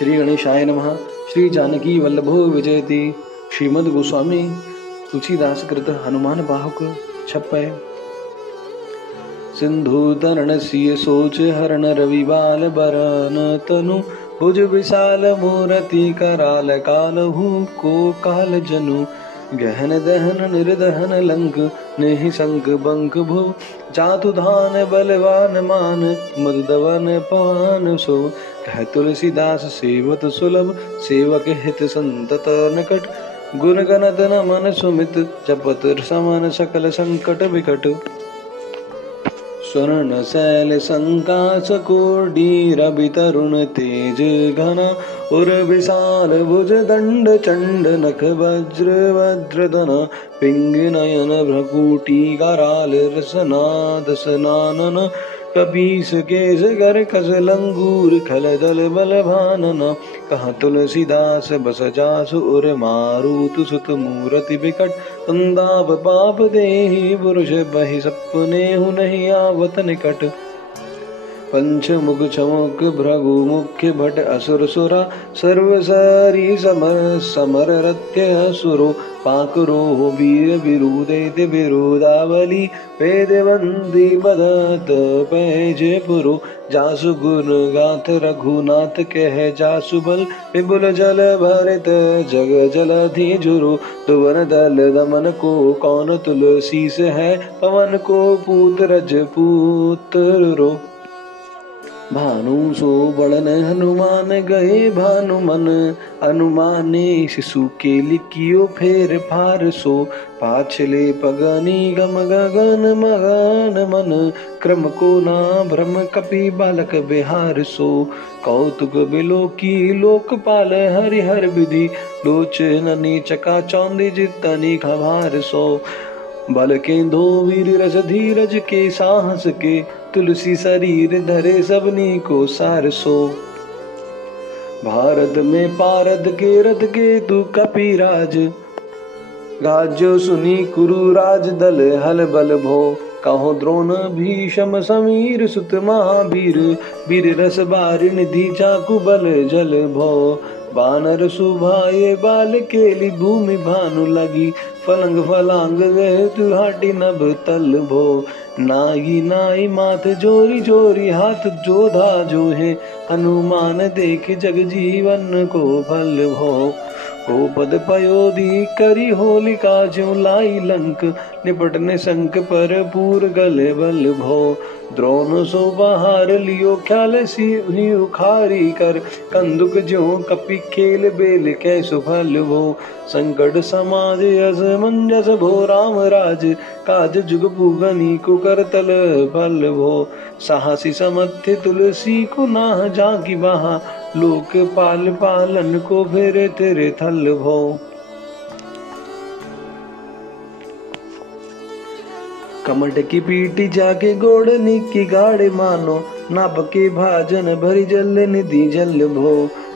श्री गणेशाय नमः। श्री जानकी वल्लभो विजयति। श्रीमद् गोस्वामी तुलसीदास कृत हनुमान बाहुक छप्पय। सिंधु तरण सिय सोच हरण रविबाल बरन तनु भुज विशाल मूरति कराल कालहु को काल जनु गहन दहन निर्दहन लंक नेहि संक बंक भो जातु धान बलवान मान मददवन पवन सो कह तुलसीदास सेवत सुलभ सेवक हित संतत निकट गुण गणत न मन सुमित जपत समन सकल संकट विकट स्वर्ण शैल संकाश कोडी रवि तरुण तेज घना उर विशाल भुज दंड चंड नख वज्र वज्रधन पिंग नयन भ्रकुटी कराल रसना दसनानन कपीस केश कर कस लंगूर खल दल बल भानन कहा तुलसीदास बस जासु उर मारुत सुत मूरति विकट संताप पाप देहि पुरुष बहि सपने हु नहीं आवत निकट पंचमुख चमुक भृगु मुख्य भट असुर सुरा सर्व सारी समर समर रत्य असुरो पाकरो वीर विरुदैत विरुदावली वेद वंदी मदत पैज पुरु जासु गुण गाथ रघुनाथ कह जासु बल विपुल जल भरित जग जलधि जुरु तुवन दल दमन को कौन तुलसीस है पवन को पूत रजपूत रो भानु सो बड़न हनुमान गए भानुमन अनुमाने शिशु के लिखियो फेर फार सो पाछले पगनी गम गगन मगन मन क्रम को ना भ्रम कपि बालक बिहार सो कौतुक बिलो की लोकपाल हरिहर विधि लोचननी चका चौंदी जितनी खभार सो बल के धो वीर रस धीरज के साहस के तुलसी शरीर धरे सबनी को सार सो भारत में पारद के रथ के तू कपिराज गाजो सुनी कुरु राज दल हल बल भो कहो द्रोण भीषम समीर सुत महावीर वीर रस बारिण धी चाकु बल जल भो बानर सुभाए बाल केली भूमि भानु लगी फलंग फलांग गए तुहाटी नभ तल भो नाई नाई माथ जोरी जोरी हाथ जोधा जो है हनुमान देख जग जीवन को फल भो को पद पयोधी करी होलिका ज्यों लाई लंक निपटने संक पर पूर गले बल भो द्रोण सो बहार लियो ख्याल सी उखारी कर कंदुक ज्यों कपि खेल बेल कै सुफल भो संकट समाज यस मंजस भो राम राज काज जुग पूगनी को कर तल फल भो साहसी समर्थ्य तुलसी को नाह जागी बहा लोक पाल पालन को फेरे तेरे थल भो कमट की पीटी जाके गोड़नी की गाड़े मानो नाप के भाजन भरी जल निधि जल भो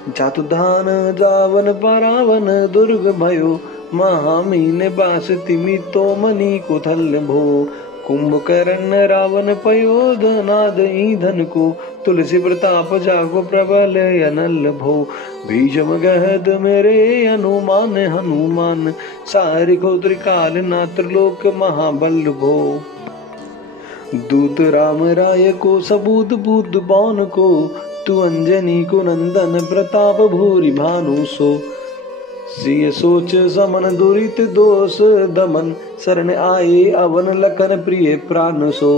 जातु धान जावन परावन दुर्ग भयो महामीन बास तिमि तो मनी को थल भो कुंभकर्ण रावण पयोध नाद ईंधन को तुलसी प्रताप जागो प्रबल अनल भो भीषम गहद मेरे हनुमान हनुमान सारि को त्रिकाल नात्रलोक महाबल भो दूत राम राय को सबूत बूत बौन को तू अंजनी को नंदन प्रताप भूरि भानु सो सिय सोच समन दुरित दोष दमन शरण आए अवन लखन प्रिय प्राण सो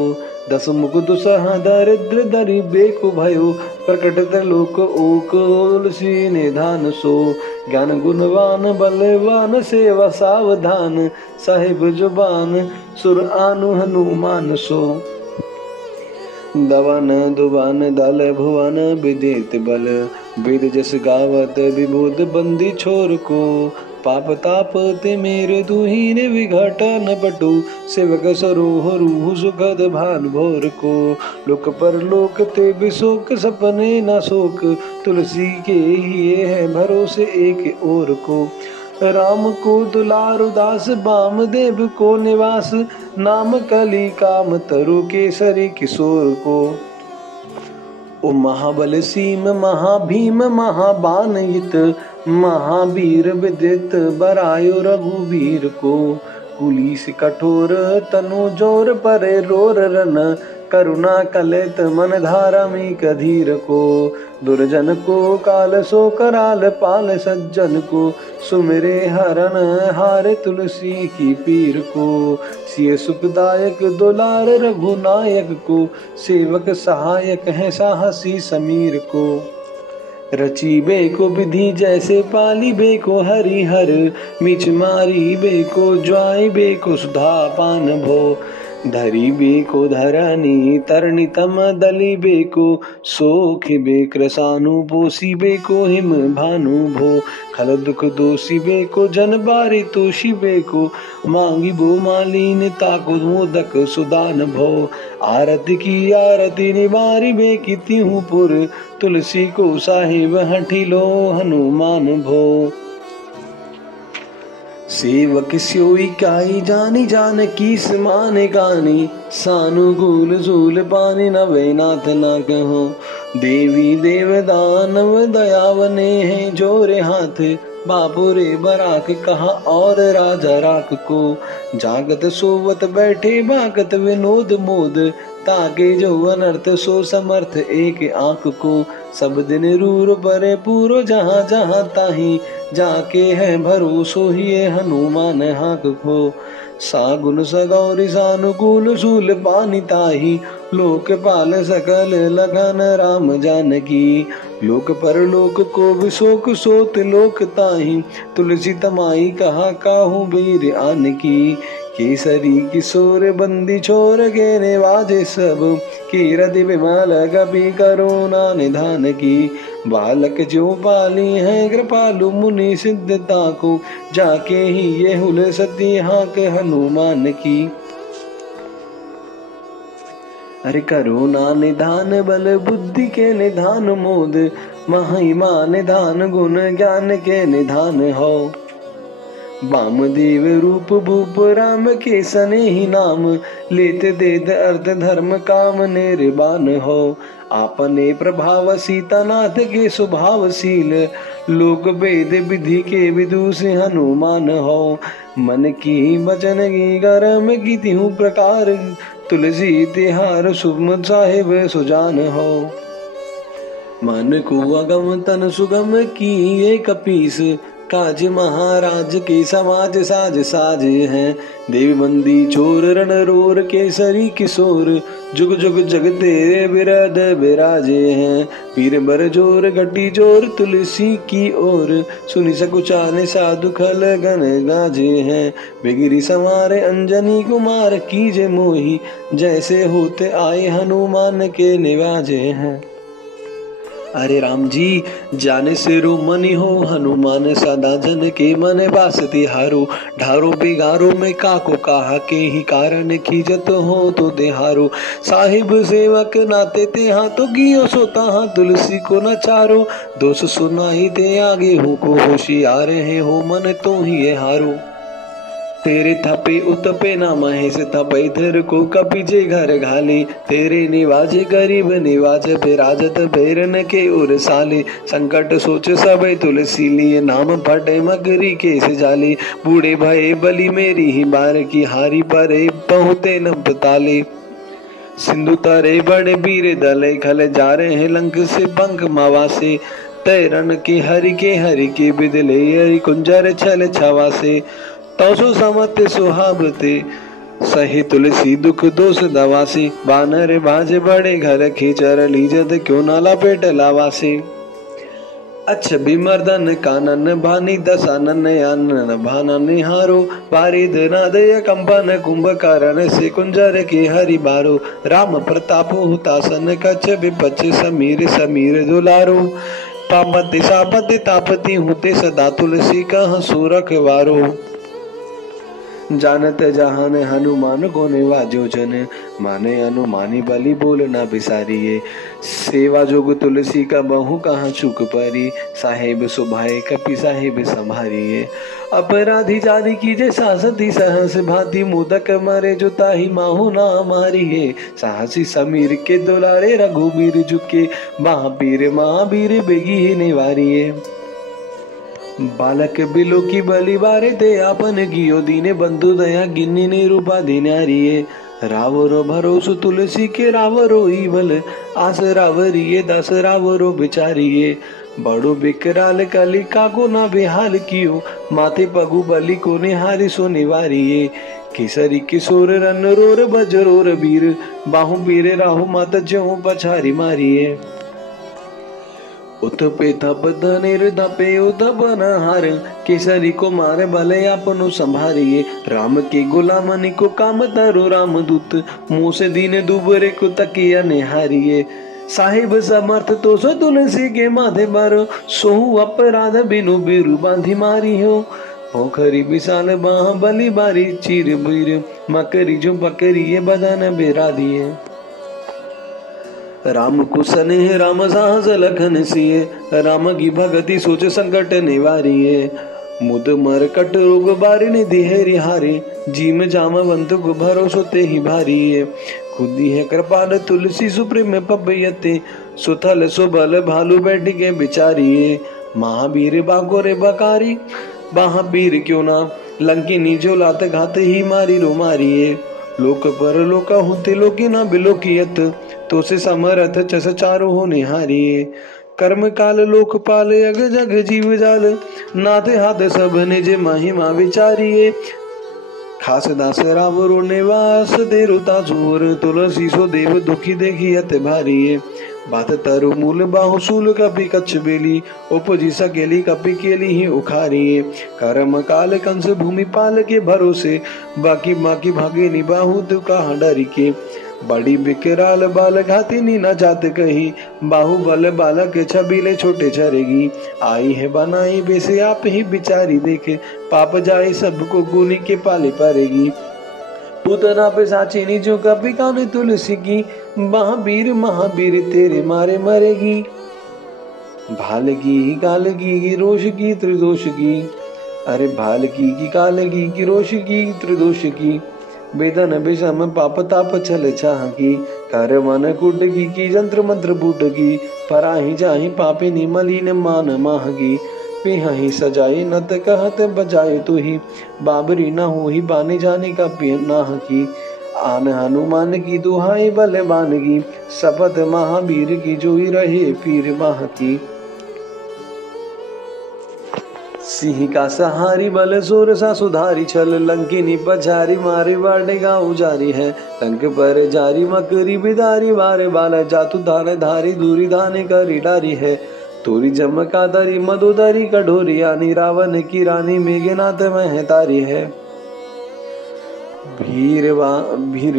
दस मुख दुसह दरिद्र दरि बेकु भयो प्रकट त्रिलोक ओक तुलसी निधान सो ज्ञान गुणवान बलवान सेवा सावधान साहिब जुबान सुर आनु हनुमान सो दवन दुवन दल भुवन विदित बल वेद जस गावत विबुध बंदी छोर को पाप ताप ते मेरे दुहीन विघटन बटु सेवक सरोह रूह सुखद भान भोर को लोक पर लोक ते विशोक सपने न शोक तुलसी के ये है भरोसे एक और को राम को दुलार उदास बाम देव को निवास नाम कली काम तरु केसरी किशोर को ओ महाबल सीम महाभीम महाबानयित महावीर विदित बरायो रघुवीर को। कुलीस कठोर तनु जोर परे रोर रन करुणा कलित मन धार्मिक धीर को। दुर्जन को काल सो कराल पाल सज्जन को सुमिरे हरन हारे तुलसी की पीर को। सिय सुखदायक दुलार रघुनायक को सेवक सहायक है साहसी समीर को। रची बेको विधि जैसे पाली बेको हरिहर मिच मारी बेको ज्वाई बेको सुधा पान भो। धरी बेको धरनी तरणी तम दली बेको सोख बेक रसानु बोसी बेको हिम भानु भो। खल दुख दोषी बेको जन बारी तोषी बेको मांगी बो मालिन ताको मोदक सुदान भो। आरती की आरती निवारी बेकी तिहु पुर तुलसी को साहिब हठिलो हनुमान भो। सेवक स्योई काई जानी जान की समाने गानी सानुकूल झूल पानी नवे नाथ ना कहो। देवी देव दानव दयावने हैं जोरे हाथ बापुरे बराक कहा और राजा राख को। जागत सोवत बैठे बागत विनोद मोद ताके जो अनर्थ सो समर्थ एक आंख को। सब दिन रूर परे पूरो जहाँ जहाँ ताही जाके है भरोसो ही हनुमान हाक खो। सागुन सगौरी सानुकूल सूल पानी ताही लोकपाल सकल लगन राम जानकी। लोक परलोक को विशोक सोत लोक ताही तुलसी तमाई कहा काहू वीर आन की। केसरी किशोर बंदी छोर के निवाजे सब कीरति विमल कपि करुणा निधान की। बालक जो पाली है कृपालु मुनि सिद्धता को जाके ही ये हुल सती हाक हनुमान की। अरे करुणा निधान बल बुद्धि के निधान मोद महिमा निधान गुण ज्ञान के निधान हो। वामदेव रूप भूप राम के सने ही नाम लेते देद अर्थ धर्म काम निर्बान हो। आपने प्रभाव सीतानाथ के स्वभावशील लोक वेद विधि के विदुष हनुमान हो। मन की वचन की गरम की तिहु प्रकार तुलसी तिहार सुगम साहिब सुजान हो। मन को अगम तन सुगम की ये कपीस काज महाराज के समाज साज साज हैं। देवी बंदी चोर रण रोर केसरी किशोर जुग जुग जग तेरे बिरद बिराजे हैं। पीर बर जोर घटी जोर तुलसी की ओर सुनि सकुचाने साधु खल गन गाजे हैं। बिगिरी समारे अंजनी कुमार कीजे मोही जैसे होते आए हनुमान के निवाजे हैं। अरे राम जी जाने से रो मनी हो हनुमान सदा जन के मन बासती हारो। ढारो बिगारो में काको कहा के ही कारण खीजत हो तो देहारो। साहिब सेवक नाते ते हाथों गियो सोता हाँ तुलसी को न चारो। दोष सुनाई दे आगे हो को होशियार है हो मन तो ही है हारो। तेरे थपे उतपे ना महेश थपे इधर को कपीजे घर घाली। तेरे निवाजे गरीब निवाज बिराजत बेरन के उर साले। संकट सोच सबे तुलसी लिए नाम पटे मगरी के से जाली। बूढ़े भये बली मेरी ही बार की हारी परे बहुते नब ताले। सिंधु तरे बड़े बीरे दले खले जा रहे हैं लंक से पंख मावा से। तैरन के हरि के बिदले हरि कुंजर छल छवा से। तौसो समते सुहावते सही तुलसी दुख दोष दवासी। बानर बाजे बड़े घर खींचर लीजत क्यों नाला पेट लावासी। अच्छ बिमर्दन कानन बानी दसानन आनन भाना निहारो। पारिद नादय कंपन कुंभकर्ण से कुंजर के हरि बारो। राम प्रताप हुतासन कच्छ विपच्छ समीर समीर दुलारो। पापति सापति तापति हुते सदा तुलसी कह सुरख वारो। जानत जहान हनुमान को ने वाजो जन, माने अनुमानी बलि बोल न बिसारिये। सेवा जोग तुलसी का बहु कहाँ चूक परी, साहेब सुभाए कपि साहेब संभारिये। अपराधी जारी कीजे सासती सहस भांति, मुदक मरे जो ताहि माहु ना मारिये। साहसी समीर के दुलारे रघुबीर झुके, महावीर महावीर बेगी ही निवारिये। बालक बिलो की बलि बारे ते आपन गियो, दीने बंधु दया गिन्नी ने रूपा दिनारिये। रावरो भरोसो तुलसी के रावरो ईवल, आस रावरिये दस रावरो बिचारिये। बड़ो बिकराल कली काको ना बेहाल कियो, माथे पगु बलि को निहारी सो निवारिये। केसरी किशोर रन रोर बजरोर वीर, बाहु बीरे राहु मात ज्यों पछारी मारिये। उतपे तप धनेर धपे उतपन हार, केसरी को मार भले आपनो संभारिये। राम के गुलामनी को काम तरो राम दूत, मुँह से दीन दुबरे को तकिया निहारिये। साहिब समर्थ तो सो तुलसी के माथे बारो, सोहु अपराध बिनु बिरु बांधी मारी हो। पोखरी विशाल बाह बलि बारी चीर बीर, मकरी जो पकड़िए बदन बेरा दिए। राम को स्नेह राम साहस लखन सिए, राम की भगति सोच संकट निवारिये। मुद मर कट रोग बारिणी दिहेरि हारे, जीम जामवंत को भरोसो ते ही भारिये। खुदी है कृपाल तुलसी सुप्रीम पबयते, सुथल सुबल भालू बैठ के बिचारिये। महावीर बागोरे बकारी, महावीर क्यों ना लंकिनी जो लात घात ही मारी रो मारिये। लोक पर लोका होते लोकी ना बिलोकियत, तो से समरथ चस चारो हो निहारिये। कर्म काल लोकपाल अग जग जीव जाल, नाथे हाथ सब निज महिमा विचारिये। खास दास रावरो निवास तेरु ताजोर, तुलसी सो देव दुखी देखियत भारिये। बात तरु मूल बाहुसूल कपि कच्छ बेली, उपजी सकेली कपि केली ही उखारिये। कर्म काल कंस भूमि पाल के भरोसे, बाकी बाकी भागे निबाहु दुका डरी के। बड़ी बिकराल बाल घातिनी न जात कही, बाहुबल बालक छबीले छोटे छरेगी। आई है बनाई बेसे आप ही बिचारी देखे, पाप जाए सबको गुनी के पाले परेगी। पूतना पे साचिनी जो कभी काने तुलसी की, महावीर महावीर तेरे मारे मरेगी। भालगी कालगी रोष की त्रिदोष की, अरे भालगी की कालगी की रोष की त्रिदोष की। वेदन विषम पाप ताप छल छाह की, कर मन कुट की जंत्र मंत्र बूट की। पराही जाही पापिनी मलिन मान माहगी, पिही सजाए नत कहत बजाए तू ही। बाबरी न हो ही बाने जाने का नाह की, आन हनुमान की दुहाई बल बान की। शपथ महावीर की जो ही रहे पीर माह की। सिंह का सहारी बल सोर सा सुधारी छल, लंकिनी पछारी मारे बाड़े गाँव जारी है। लंक पर जारी मकरी बिदारी वारे बाला, जातु धान धारी दूरी धाने करी डारी है। तोरी जमका दरी मधुदरी कठोरी, आनी रावण की रानी मेघनाथ में तारी है। भीर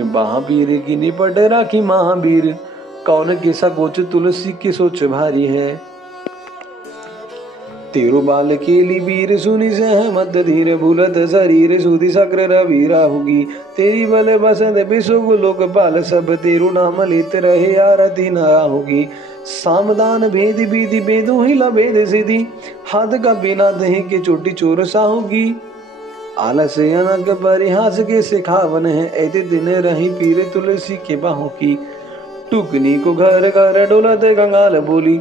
महावीर की निपट राखी महावीर, कौन किसा गोच तुलसी की सोच भारी है। तेरु बाल केली वीर सुनी सहमत धीर, भूलत शरीर सुधि सक्र रवि राहुगी। तेरी बल बसंत बिसुग लोकपाल, सब तेरु नाम लेत रहे आरती न होगी। सामदान भेद विधि भेदो ही भेद सिद्धि, हाथ का बिना दही के चोटी चोर साहोगी। आलस अनक परिहास के सिखावन है, ऐते दिन रही पीर तुलसी के बाहों की। टुकनी को घर घर डोलत गंगाल बोली,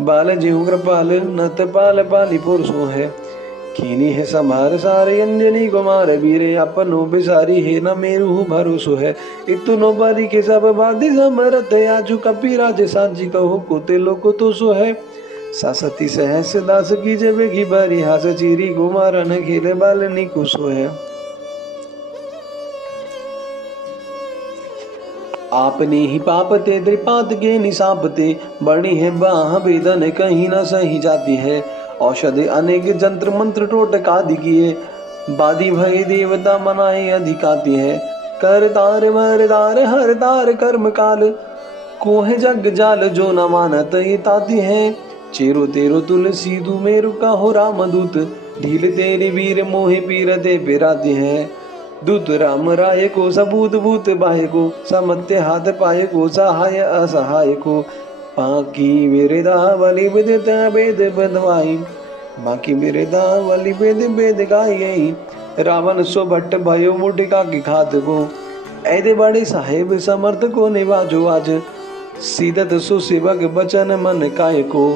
बाल जीव कृपाल नत पाल पाली पुरुषो है। कीनी है समार सारे अंजनी कुमार वीरे, अपनो बिसारी है न मेरु भरोसो है। इतनो बारी के सब बादी समरत, आजू कपि राज सांझी कहो कोते लोको तो सो है। सासती सहस दास की जब की बारी, हास चीरी कुमार न खेले बाल निकुसो है। आपने ही पापते त्रिपात के निसापते, बड़ी है बाह वेदन कहीं न सही जाती है। औषधि अनेक जंत्र मंत्र टोटका दिए, बादी भय देवता मनाए अधिकाती है। कर तार भर तार हर तार कर्म काल, कोहे जग जाल जो न मानत ये ताती है। चेरो तेरो तुलसी दु मेरु का हो राम दूत, ढील तेरे वीर मोहे पीरते पिराती है। दूत राम राय को, सबूत भूत बाह्य को, समत्य हाथ पाए को, सहाय असहाय को। बाकी बिरदावली विदिता वेद बदवाई, बाकी बिरदावली वेद वेद गाई। रावण सो भट्ट भयो मुटिका की खाद को, ऐदे बड़े साहेब समर्थ को निवाजो आज। सीदत सो सेवक बचन मन काय को,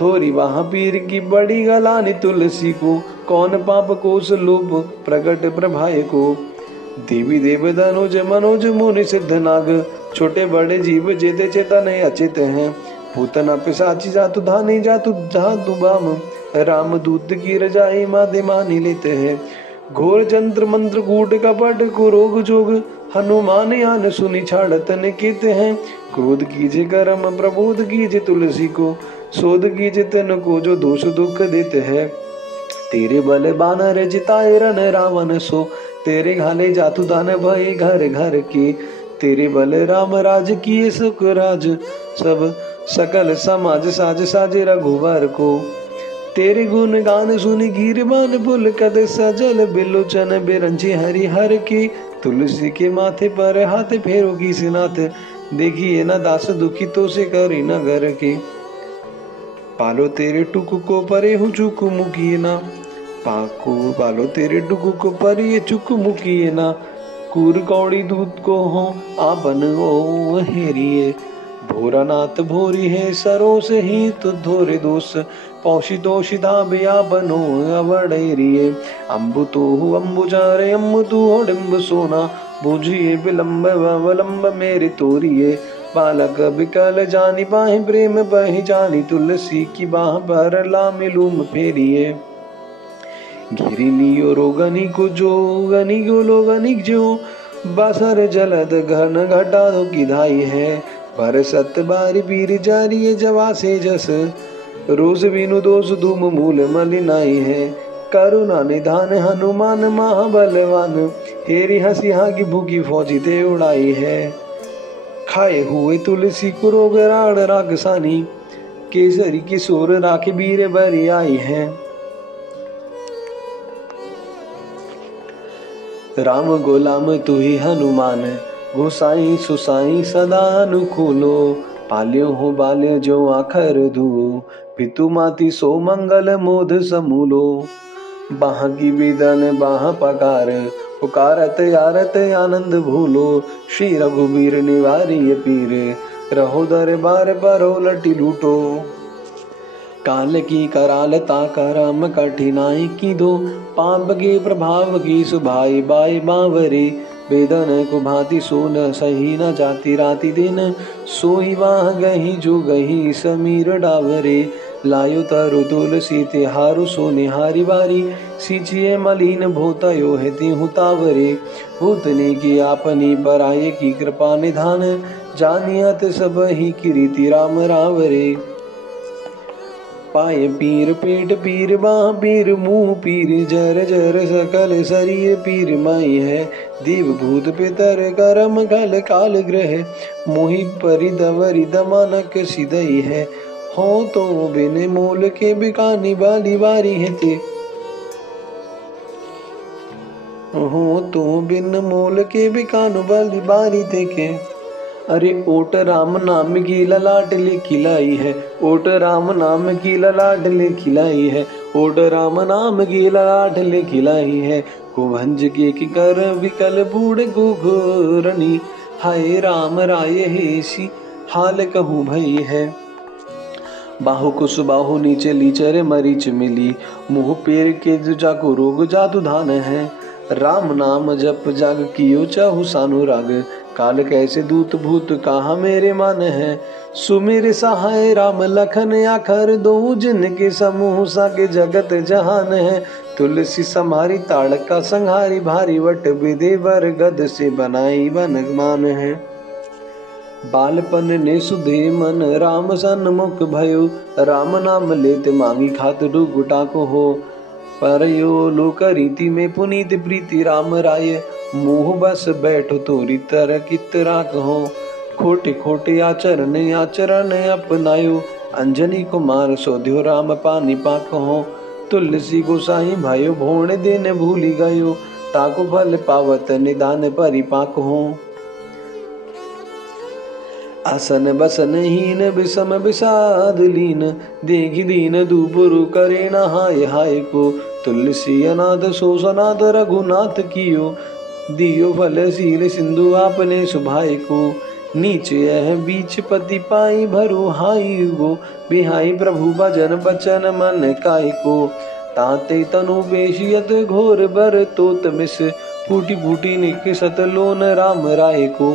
थोरी वहाँ पीर की बड़ी गलानी तुलसी को। कौन पाप कोस लोप प्रगट प्रभाय को, देवी देव धनुज मनोज मुनि सिद्ध नाग। छोटे बड़े जीव जेते चेतन अचित हैं, पूतना पिशाची जातु धानी जातु जातु बाम। राम दूत की रजाई मादे मानी लेते हैं, घोर जंत्र मंत्र कूट कपट कुरोग जोग। हनुमान यान सुनी छाड़त निकित हैं, क्रोध कीजे कर्म प्रबोध कीजे तुलसी को। शोध कीजे तन को जो दोष दुख देते हैं, तेरे बल बानर जिताए रण रावण सो। तेरे घाले जातु दान भय घर घर के, तेरे बल राम राज किए सुख राज। सब सकल समाज साज साजे रघुवर को, तेरे गुण गान सुनी गिरबान पुल कद सजल। बिलोचन बिरंजी हरि हर की, तुलसी के माथे पर हाथ फेरो की सिनाथ। देखिए न दास दुखी तो से करी न घर के, पालो तेरे टुक को परे हूँ चुक मुकिए ना। पाको पालो तेरे टुक को परे चुक मुकिए ना। कूर कौड़ी दूध को हो आपन ओ हेरिए, भोरानाथ भोरी है सरोस ही तो धोरे दोष। पौषितोषिता बिया बनो अवडेरिए, अम्बु तो अम्बुजारे अम्बु तू डिम्ब सोना। बूझिए विलम्ब वलम्ब मेरे तोरिए, बालक बिकल जानी पाहि प्रेम बहि जानी। तुलसी की बाह पर लामिलूम फेरिए, घिरी लियो रोगनी को जो गनी को लोगनी जो। बसर जलद घन घटा दो की धाई है, बरसत बारी पीर जारी जवा से जस। रोज बिनु दोष धूम मूल मलिनाई है, करुणा निधान हनुमान महाबलवान। हेरी हंसी की भूखी फौजी ते उड़ाई है, खाए हुए तुलसी को रोग राग रागसानी। केसरी किशोर राख बीर बरी आई है, राम गोलाम तू ही हनुमान। गोसाई सुसाई सदा अनुकूलो, पाल्यो हो बाल्य जो आखर धू। पितु माती सो मंगल मोद समूलो, बाह की विदन बाह पकार। पुकारत यारत आनंद भूलो, श्री रघुबीर निवारिय पीर। रहो दरबार परो लटी लूटो, काल की कराल ताकरम कठिनाई की दो। पाप के प्रभाव की सुभाई बाई बावरे, वेदन को भांति सो न सही न जाति राति दिन। सोई वाह गही जो गही समीर डावरे, लायो तरु तुलसी तिहारु सो निहारी बारी। सींचिए मलिन भोतयो है तिहु तावरे, भूतनी की आपनी पराये की कृपा निधान। जानियत सब ही कीर्ति राम रावरे, पाए पीर पेट पीर बाह पीर मुँह पीर। जर जर सकल शरीर पीर माई है, देव भूत पितर करम कल काल ग्रह। मोहि परिदवरि दमानक सिदई है, हो तो बिन मोल के बिकानी बाली बारी है ते। हो तो बिन मोल के बिकानु बाली बारी थे के। अरे ओट राम नाम की ललाट ले खिलाई है, ओट राम नाम की ललाट ले खिलाई है। ओट राम नाम की ललाट ले खिलाई है, कुभंज के कर विकल बूढ़ गुघरनी। हाय राम राय हेसी हाल कहूँ भई है, बाहु कुश बाहु नीचे लीचर मरीच मिली। मुँह पेर के जाको रोग जातु धान है, राम नाम जप जाग कियो चाहु सानु राग। काल कैसे दूत भूत कहा मेरे मन है, सुमेर सहाय राम लखन आखर दो। जिनके समूह साके जगत जहान है, तुलसी समारी ताड़का संहारी। भारी वट विदे वर गद से बनाई बनमान है, बालपन ने सुधे मन राम सन्मुख भयो। राम नाम लेत मांगी खात डुगुटा को हो, पर यो लोक रीति में पुनीत प्रीति राम राय। मुँह बस बैठो तोरी तर कितरा कहो, खोटे खोटे आचरण आचरण अपनायो। अंजनी कुमार सोध्यो राम पानी पाक हो, तुलसी गोसाई भाइयो भोण दिन भूली गयो। ताको फल पावत निदान परिपाक हो। आसन बसन हीन विषम विषाद लीन, देखी दीन दूपुरु करे न हाय हाय को। तुलसी अनाथ सो सनाथ रघुनाथ कियो, दियो फल शील सिंधु आपने सुभाय को। नीच यह बीच पति पाई भरु हाई गो, बिहाई प्रभु भजन बचन मन काय को। ताते तनु बेशियत घोर बर तोत मिस, फूटी फूटी निकसत लोन राम राय को।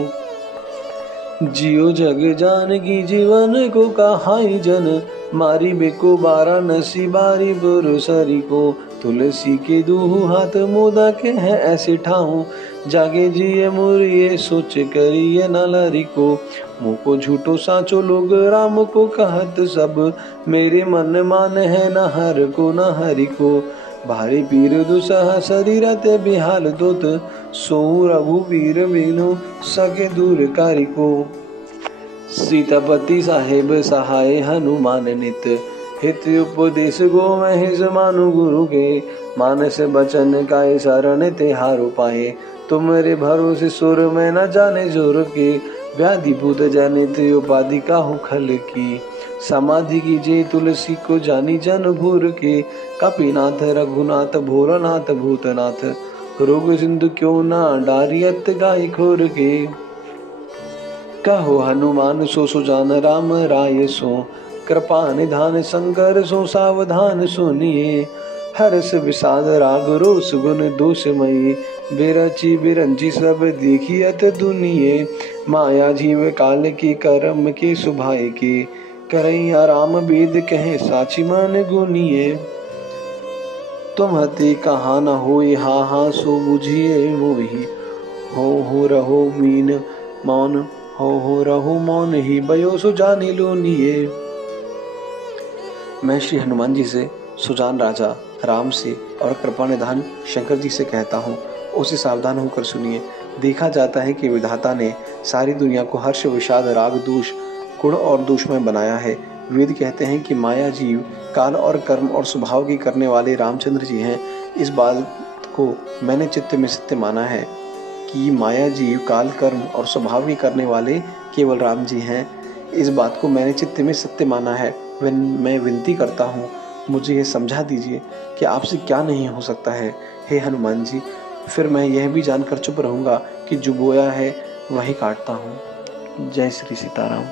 जियो जग जानकी जीवन को कहाई जन, मारी बेको वाराणसी बारी बुरसरी को। तुलसी के दूह हाथ मोदा के है ऐसे ठाऊं, जागे जिये मुरिये सोच करिए नलरी को। मुँह को झूठो साचो लोग राम को कहत सब, मेरे मन मान है न हर को न हरि को। भारी पीर दुसह शरीर ते बिहाल दोत, सो रघुवीर बिनु सके दूर कारी को। सीतापति साहेब सहाय हनुमान नित, हित उपदेश गो महेश मानु गुरु के। मानस बचन काय शरण तिहारु पाए, तुम्हारे भरोसे सुर में न जाने जोर के। व्याधि भूत जनित उपाधि काहू खल की, समाधि कीजिए तुलसी को जानी जन भूर के। कपिनाथ रघुनाथ भोरनाथ भूतनाथ, रोग सिंधु क्यों ना डारियत गाय खोर के। कहो हनुमान सो सुजान राम राय सो, कृपा निधान शंकर सो सावधान सुनिए। हर्ष विषाद राग रोष गुण दोषमयी, बिरची बिरंजी सब देखियत दुनिये। माया जीव काल की कर्म के सुभाय के, करैया राम वेद कहे साची मन गुनिए। तुम हते कहा न होई हा हा सो बुझिए मोही, हो रहो मीन मौन हो रहो मौन ही भयो सुजानी लोनिए। मैं श्री हनुमान जी से, सुजान राजा राम से और कृपा निधान शंकर जी से कहता हूँ, उसे सावधान होकर सुनिए। देखा जाता है कि विधाता ने सारी दुनिया को हर्ष विषाद राग दोष गुण और दोष में बनाया है। वेद कहते हैं कि माया जीव काल और कर्म और स्वभाव की करने वाले रामचंद्र जी हैं। इस बात को मैंने चित्त में सत्य माना है कि माया जीव काल कर्म और स्वभाव की करने वाले केवल राम जी हैं। इस बात को मैंने चित्त में सत्य माना है। मैं विनती करता हूँ, मुझे यह समझा दीजिए कि आपसे क्या नहीं हो सकता है हे हनुमान जी। फिर मैं यह भी जानकर चुप रहूँगा कि जो बोया है वही काटता हूँ। जय श्री सीताराम।